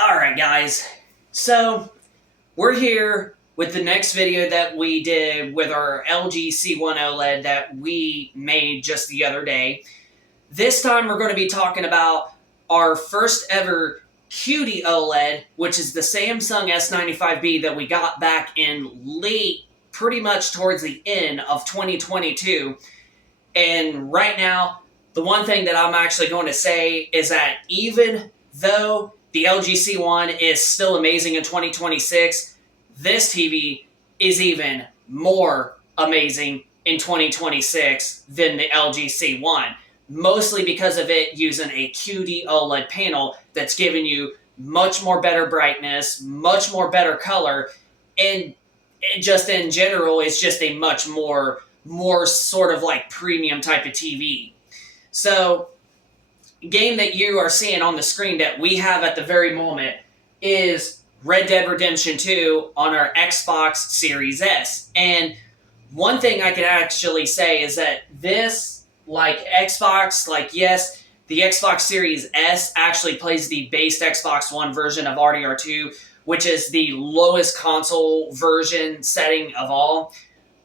Alright guys, so we're here with the next video that we did with our LG C1 OLED that we made just the other day. This time we're going to be talking about our first ever QD OLED, which is the Samsung S95B that we got back in late, pretty much towards the end of 2022. And right now, the one thing that I'm actually going to say is that even though the LG C1 is still amazing in 2026, this TV is even more amazing in 2026 than the LG C1. Mostly because of it using a QD OLED panel that's giving you much more better brightness, much more better color, and just in general, it's just a much more sort of like premium type of TV. So, game that you are seeing on the screen that we have at the very moment is Red Dead Redemption 2 on our Xbox Series S. And one thing I can actually say is that this, like Xbox, yes, the Xbox Series S actually plays the base Xbox One version of RDR2, which is the lowest console version setting of all.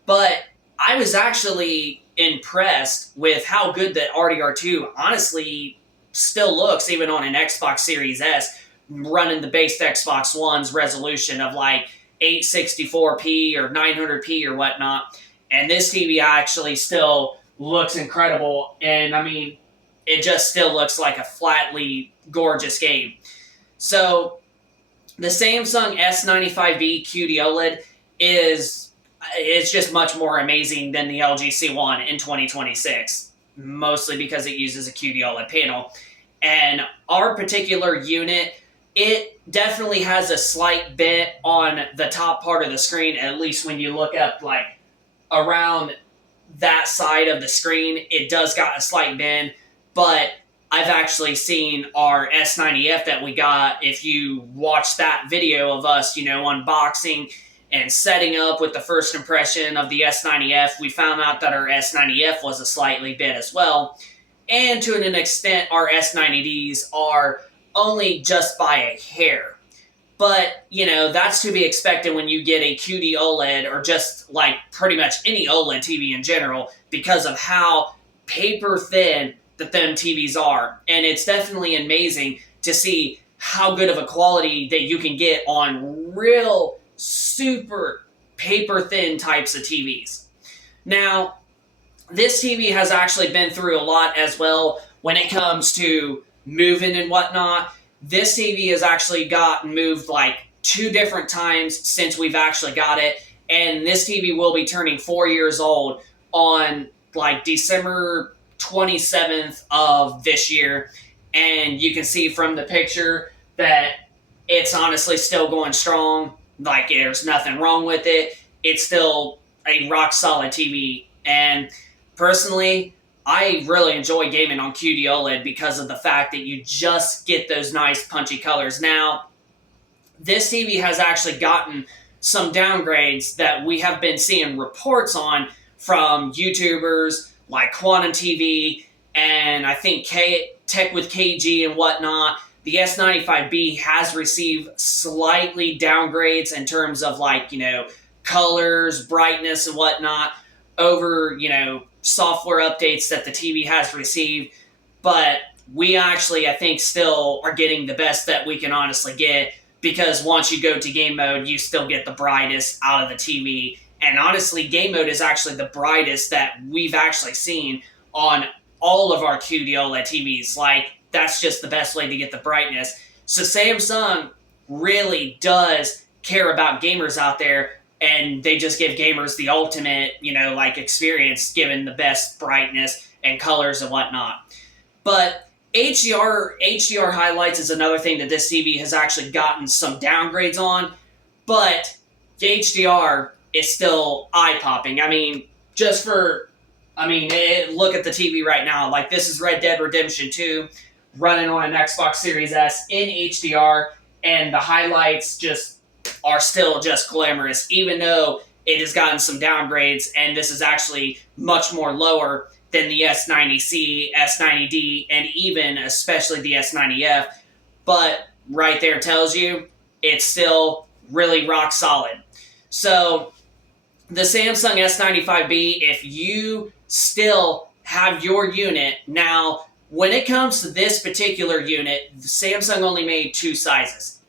But I was actually impressed with how good that RDR2 honestly still looks, even on an Xbox Series S, running the base Xbox One's resolution of like 864p or 900p or whatnot. And this TV actually still looks incredible. And I mean, it just still looks like a flatly gorgeous game. So the Samsung S95B QD OLED it's just much more amazing than the LG C1 in 2026, mostly because it uses a QD OLED panel. And our particular unit, it definitely has a slight bent on the top part of the screen, at least when you look up like around that side of the screen, it does got a slight bend, but I've actually seen our S90F that we got. If you watch that video of us, unboxing and setting up with the first impression of the S90F, we found out that our S90F was a slightly bent as well. And to an extent, our S90Ds are only just by a hair. But, that's to be expected when you get a QD OLED or just like pretty much any OLED TV in general because of how paper thin that them TVs are. And it's definitely amazing to see how good of a quality that you can get on real super paper thin types of TVs. Now, this TV has actually been through a lot as well when it comes to moving and whatnot. This TV has actually gotten moved like 2 different times since we've actually got it. And this TV will be turning 4 years old on like December 27th of this year. And you can see from the picture that it's honestly still going strong. Like, there's nothing wrong with it. It's still a rock solid TV. And personally, I really enjoy gaming on QD OLED because of the fact that you just get those nice punchy colors. Now, this TV has actually gotten some downgrades that we have been seeing reports on from YouTubers like Quantum TV and I think Tech with KG and whatnot. The S95B has received slightly downgrades in terms of colors, brightness, and whatnot over, software updates that the TV has received. But we actually, I think, still are getting the best that we can honestly get because once you go to game mode, you still get the brightest out of the TV. And honestly, game mode is actually the brightest that we've actually seen on all of our QD OLED TVs. That's just the best way to get the brightness. So Samsung really does care about gamers out there, and they just give gamers the ultimate, experience, given the best brightness and colors and whatnot. But HDR highlights is another thing that this TV has actually gotten some downgrades on, but the HDR is still eye-popping. Look at the TV right now. This is Red Dead Redemption 2 running on an Xbox Series S in HDR, and the highlights are still just glamorous, even though it has gotten some downgrades, and this is actually much more lower than the S90C, S90D, and even especially the S90F. But right there tells you it's still really rock solid. So the Samsung S95B, if you still have your unit, now when it comes to this particular unit, Samsung only made two sizes,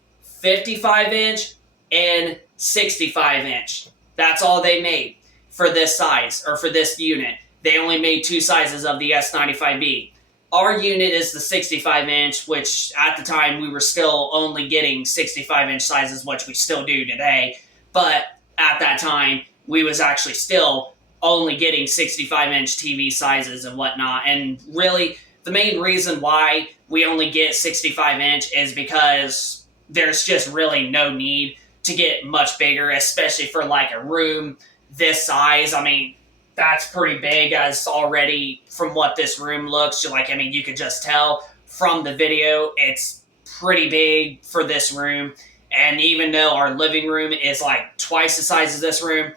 55-inch and 65-inch. That's all they made for this size, or for this unit. They only made two sizes of the S95B. Our unit is the 65-inch, which at the time we were still only getting 65-inch sizes, which we still do today. But at that time, we was actually still only getting 65-inch TV sizes and whatnot. And really, the main reason why we only get 65-inch is because there's just really no need to get much bigger, especially for like a room this size. I mean, that's pretty big as already from what this room looks like. I mean, you could just tell from the video, it's pretty big for this room. And even though our living room is like twice the size of this room,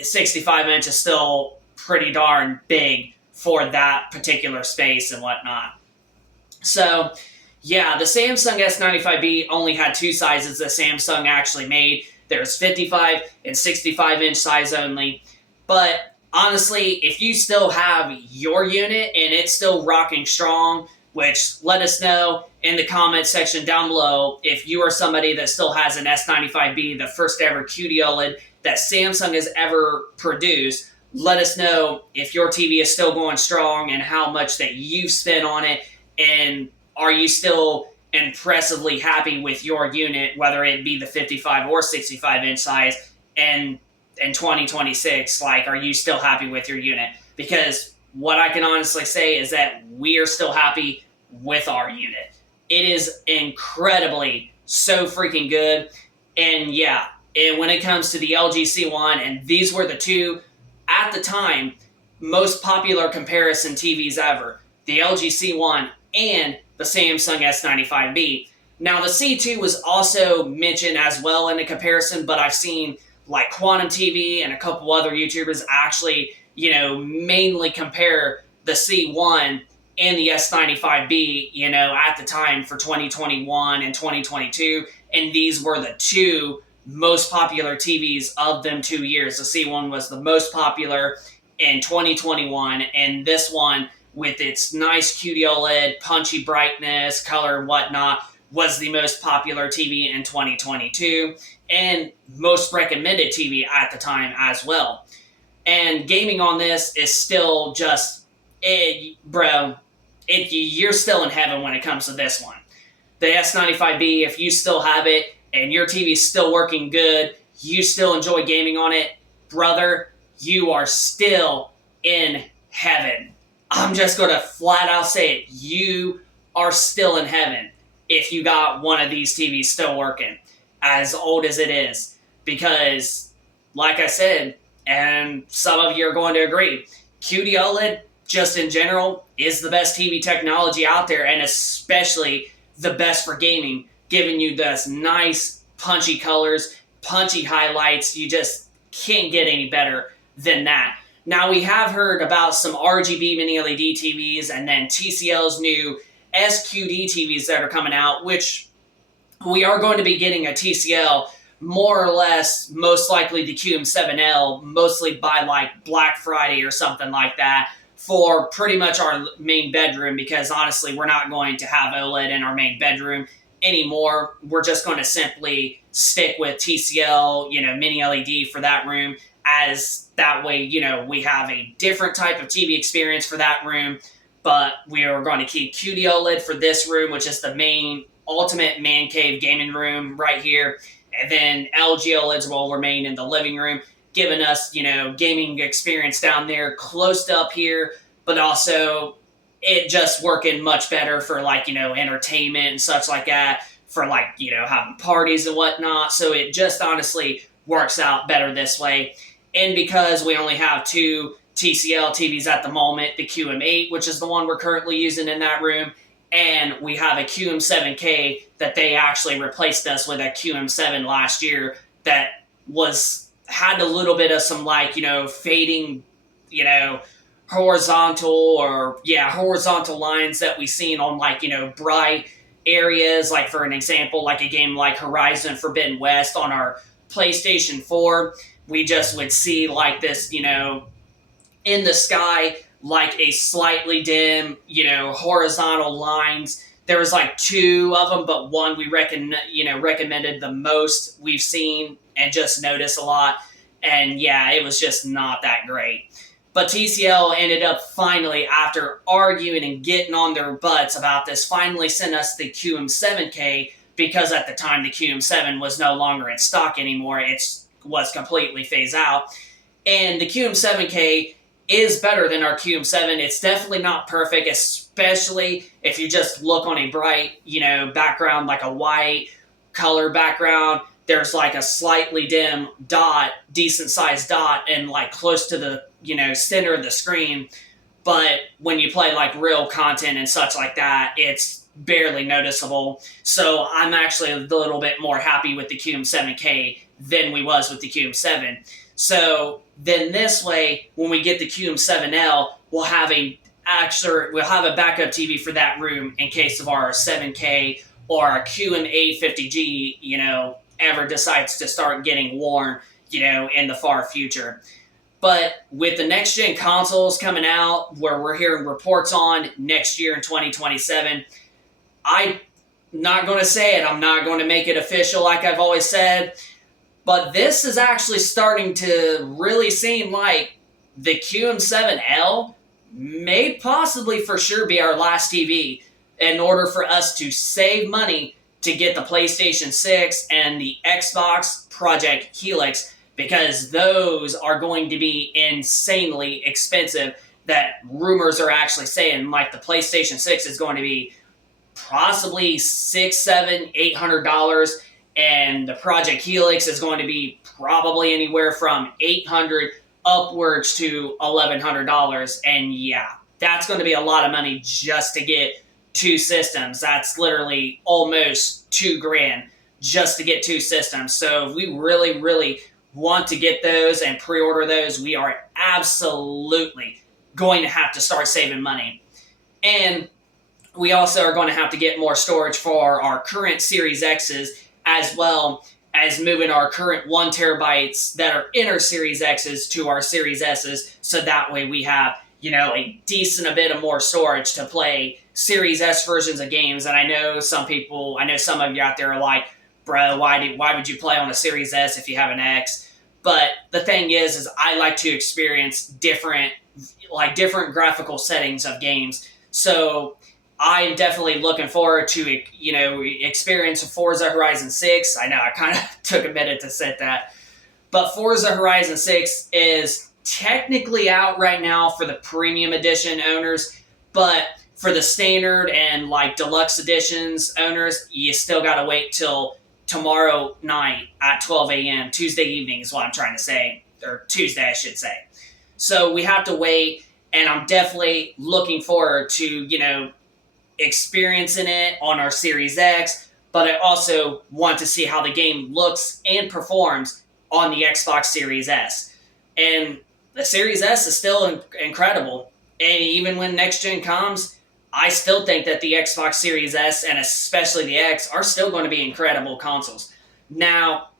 65-inch is still pretty darn big for that particular space and whatnot. So, yeah, the Samsung S95B only had two sizes that Samsung actually made. There's 55 and 65-inch size only. But honestly, if you still have your unit and it's still rocking strong, which let us know in the comment section down below if you are somebody that still has an S95B, the first ever QD-OLED that Samsung has ever produced. Let us know if your TV is still going strong and how much that you've spent on it, and are you still impressively happy with your unit, whether it be the 55 or 65-inch size, and in 2026, like, are you still happy with your unit? Because what I can honestly say is that we are still happy with our unit. It is incredibly so freaking good. And yeah, when it comes to the LG C1, and these were the two, at the time, most popular comparison TVs ever. The LG C1 and the Samsung S95B. Now, the C2 was also mentioned as well in the comparison, but I've seen like Quantum TV and a couple other YouTubers actually, mainly compare the C1 and the S95B, at the time for 2021 and 2022. And these were the two most popular TVs of them 2 years. The C1 was the most popular in 2021, and this one, with its nice QD-OLED, punchy brightness, color, and whatnot, was the most popular TV in 2022, and most recommended TV at the time as well. And gaming on this is still just, you're still in heaven when it comes to this one. The S95B, if you still have it, and your TV is still working good, you still enjoy gaming on it, brother, you are still in heaven. I'm just going to flat out say it. You are still in heaven if you got one of these TVs still working, as old as it is. Because, like I said, and some of you are going to agree, QD-OLED, just in general, is the best TV technology out there, and especially the best for gaming, giving you those nice, punchy colors, punchy highlights. You just can't get any better than that. Now, we have heard about some RGB mini LED TVs and then TCL's new SQD TVs that are coming out, which we are going to be getting a TCL, more or less, most likely the QM7L, mostly by like Black Friday or something like that, for pretty much our main bedroom, because honestly, we're not going to have OLED in our main bedroom anymore. We're just going to simply stick with TCL, mini LED for that room, as that way, we have a different type of TV experience for that room, but we are going to keep QD-OLED for this room, which is the main ultimate man cave gaming room right here, and then LG OLEDs will remain in the living room, giving us, gaming experience down there close to up here, but also it just working much better for like, entertainment and such like that, for like, having parties and whatnot. So it just honestly works out better this way. And because we only have two TCL TVs at the moment, the QM8, which is the one we're currently using in that room, and we have a QM7K that they actually replaced us with a QM7 last year that had a little bit of some like, fading, horizontal lines that we seen on like, bright areas, like for an example, like a game like Horizon Forbidden West on our PlayStation 4, we just would see like this, in the sky, like a slightly dim, horizontal lines. There was like two of them, but one we recommended the most we've seen and just noticed a lot. And yeah, it was just not that great. But TCL ended up finally, after arguing and getting on their butts about this, finally sent us the QM7K, because at the time the QM7 was no longer in stock anymore. It was completely phased out. And the QM7K is better than our QM7. It's definitely not perfect, especially if you just look on a bright, background, like a white color background. There's like a slightly dim dot, decent sized dot, and like close to the, center of the screen. But when you play like real content and such like that, it's barely noticeable. So I'm actually a little bit more happy with the QM7K than we was with the QM7. So then this way, when we get the QM7L, we'll have a backup TV for that room in case of our 7K or our QM850G, ever decides to start getting worn, in the far future. But with the next gen consoles coming out, where we're hearing reports on next year in 2027, I'm not going to say it. I'm not going to make it official like I've always said. But this is actually starting to really seem like the QM7L may possibly for sure be our last TV in order for us to save money to get the PlayStation 6 and the Xbox Project Helix, because those are going to be insanely expensive. That rumors are actually saying like the PlayStation 6 is going to be possibly $600, $700, $800, and the Project Helix is going to be probably anywhere from $800 upwards to $1,100. And yeah, that's going to be a lot of money just to get two systems. That's literally almost $2,000 just to get two systems. So if we really, really want to get those and pre-order those, we are absolutely going to have to start saving money. And we also are going to have to get more storage for our current Series X's, as well as moving our current 1 terabytes that are in our Series X's to our Series S's, so that way we have, a decent bit of more storage to play Series S versions of games. And I know some of you out there are like, bro, why would you play on a Series S if you have an X? But the thing is I like to experience different graphical settings of games. So I'm definitely looking forward to, experience Forza Horizon 6. I know I kind of took a minute to set that. But Forza Horizon 6 is technically out right now for the premium edition owners, but for the standard and like deluxe editions owners, you still got to wait till tomorrow night at 12 a.m., Tuesday evening is what I'm trying to say, or Tuesday I should say. So we have to wait, and I'm definitely looking forward to, experiencing it on our Series X, but I also want to see how the game looks and performs on the Xbox Series S. And the Series S is still incredible. And even when next gen comes, I still think that the Xbox Series S and especially the X are still going to be incredible consoles. Now,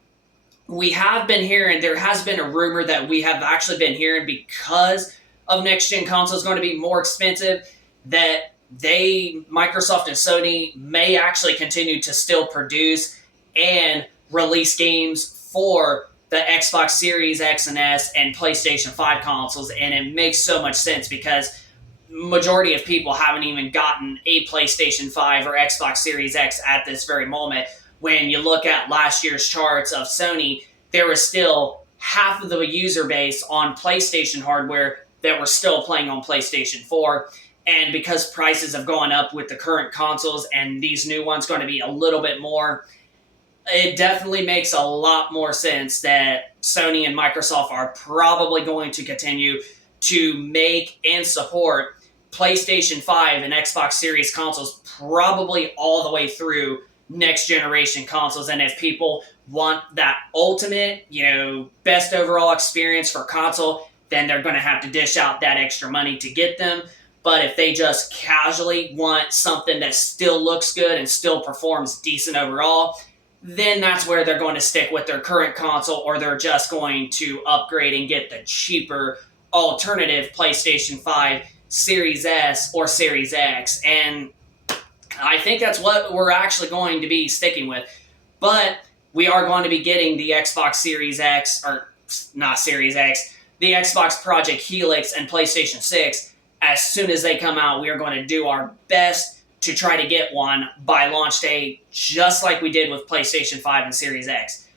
we have been hearing, there has been a rumor that we have actually been hearing, because of next gen consoles going to be more expensive, that Microsoft and Sony may actually continue to still produce and release games for the Xbox Series X and S and PlayStation 5 consoles. And it makes so much sense, because majority of people haven't even gotten a PlayStation 5 or Xbox Series X at this very moment. When you look at last year's charts of Sony, there was still half of the user base on PlayStation hardware that were still playing on PlayStation 4. And because prices have gone up with the current consoles and these new ones going to be a little bit more, it definitely makes a lot more sense that Sony and Microsoft are probably going to continue to make and support PlayStation 5 and Xbox Series consoles probably all the way through next generation consoles. And if people want that ultimate, best overall experience for console, then they're going to have to dish out that extra money to get them. But if they just casually want something that still looks good and still performs decent overall, then that's where they're going to stick with their current console, or they're just going to upgrade and get the cheaper alternative PlayStation 5 Series S or Series X. And I think that's what we're actually going to be sticking with. But we are going to be getting the Xbox Series X, or not Series X, the Xbox Project Helix and PlayStation 6. As soon as they come out, we are going to do our best to try to get one by launch day, just like we did with PlayStation 5 and Series X.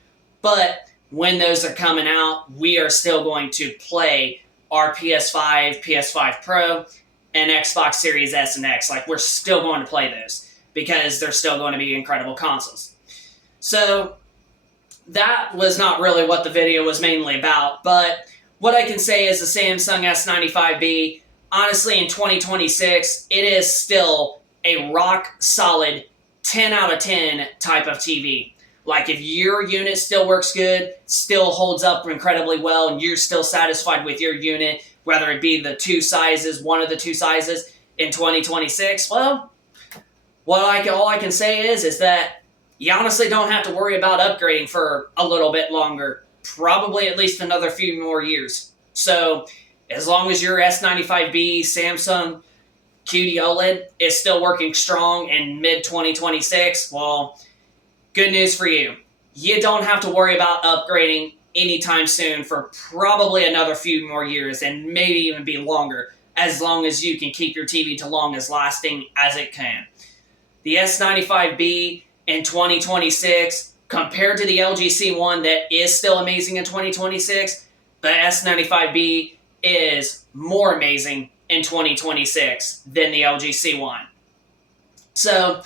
But when those are coming out, we are still going to play our PS5, PS5 Pro, and Xbox Series S and X. Like, we're still going to play those because they're still going to be incredible consoles. So that was not really what the video was mainly about, but what I can say is the Samsung S95B, honestly, in 2026, it is still a rock-solid 10 out of 10 type of TV. Like, if your unit still works good, still holds up incredibly well, and you're still satisfied with your unit, whether it be the two sizes, one of the two sizes, in 2026, well, all I can say is that you honestly don't have to worry about upgrading for a little bit longer. Probably at least another few more years. So, as long as your S95B Samsung QD OLED is still working strong in mid-2026, well, good news for you. You don't have to worry about upgrading anytime soon for probably another few more years, and maybe even be longer, as long as you can keep your TV to long as lasting as it can. The S95B in 2026, compared to the LG C1 that is still amazing in 2026, the S95B is more amazing in 2026 than the LG C1. So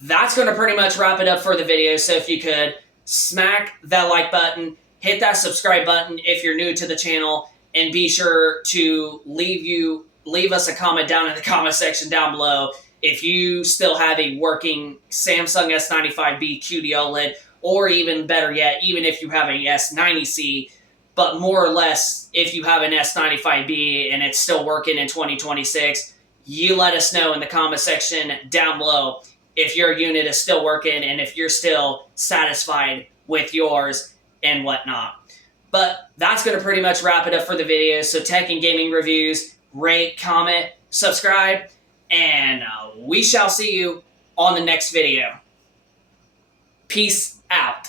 that's going to pretty much wrap it up for the video. So if you could, smack that like button, hit that subscribe button if you're new to the channel, and be sure to leave us a comment down in the comment section down below if you still have a working Samsung S95B QD OLED, or even better yet, even if you have a S90C, but more or less, if you have an S95B and it's still working in 2026, you let us know in the comment section down below if your unit is still working and if you're still satisfied with yours and whatnot. But that's going to pretty much wrap it up for the video. So tech and gaming reviews, rate, comment, subscribe, and we shall see you on the next video. Peace out.